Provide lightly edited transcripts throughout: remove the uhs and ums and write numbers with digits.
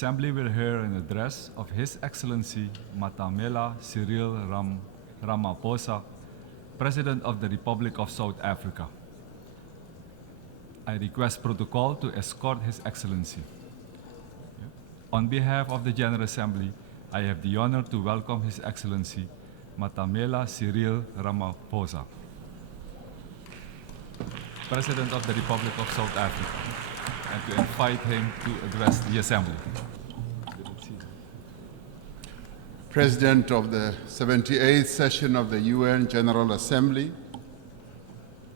Assembly will hear an address of His Excellency Matamela Cyril Ramaphosa, President of the Republic of South Africa. I request protocol to escort His Excellency. On behalf of the General Assembly, I have the honor to welcome His Excellency Matamela Cyril Ramaphosa, President of the Republic of South Africa, and to invite him to address the Assembly. President of the 78th session of the UN General Assembly,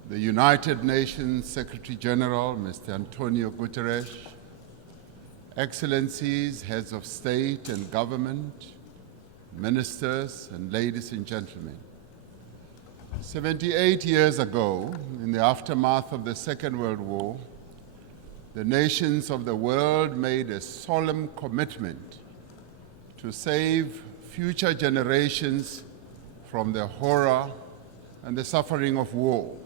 the United Nations Secretary General, Mr. Antonio Guterres, Excellencies, heads of state and government, ministers, and ladies and gentlemen. 78 years ago, in the aftermath of the Second World War, the nations of the world made a solemn commitment to save future generations from the horror and the suffering of war.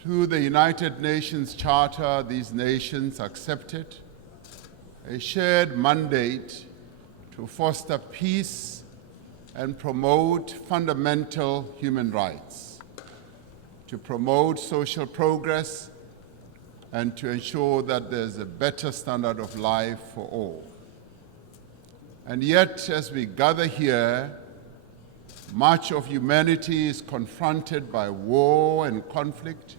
Through the United Nations Charter, these nations accepted a shared mandate to foster peace and promote fundamental human rights, to promote social progress, and to ensure that there's a better standard of life for all. And yet, as we gather here, much of humanity is confronted by war and conflict,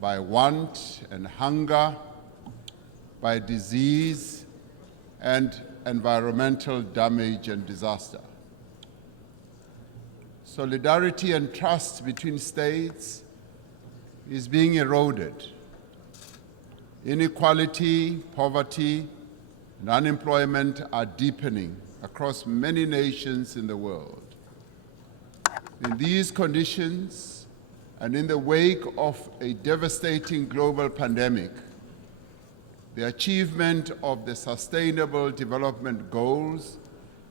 by want and hunger, by disease and environmental damage and disaster. Solidarity and trust between states is being eroded. Inequality, poverty, and unemployment are deepening across many nations in the world. In these conditions, and in the wake of a devastating global pandemic, the achievement of the Sustainable Development Goals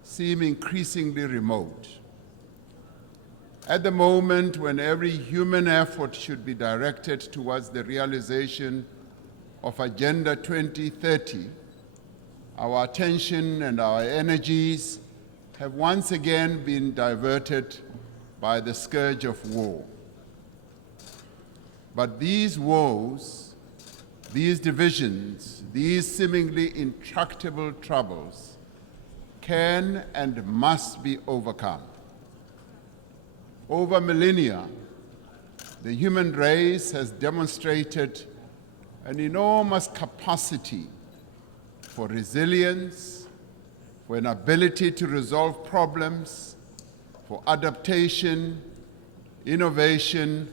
seem increasingly remote. At the moment when every human effort should be directed towards the realization of Agenda 2030, our attention and our energies have once again been diverted by the scourge of war. But these woes, these divisions, these seemingly intractable troubles can and must be overcome. Over millennia, the human race has demonstrated an enormous capacity for resilience, for an ability to resolve problems, for adaptation, innovation,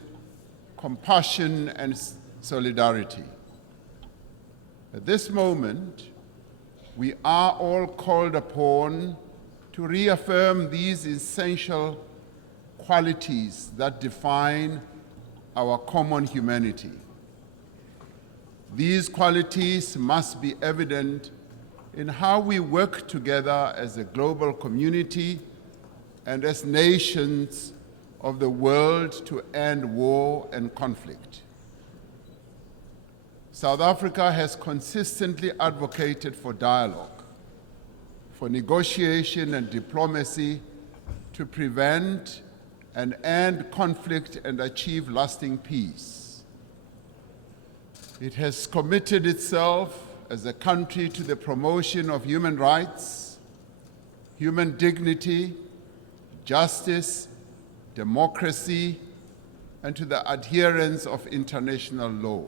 compassion, and solidarity. At this moment, we are all called upon to reaffirm these essential qualities that define our common humanity. These qualities must be evident in how we work together as a global community and as nations of the world to end war and conflict. South Africa has consistently advocated for dialogue, for negotiation and diplomacy to prevent and end conflict and achieve lasting peace. It has committed itself as a country to the promotion of human rights, human dignity, justice, democracy, and to the adherence of international law.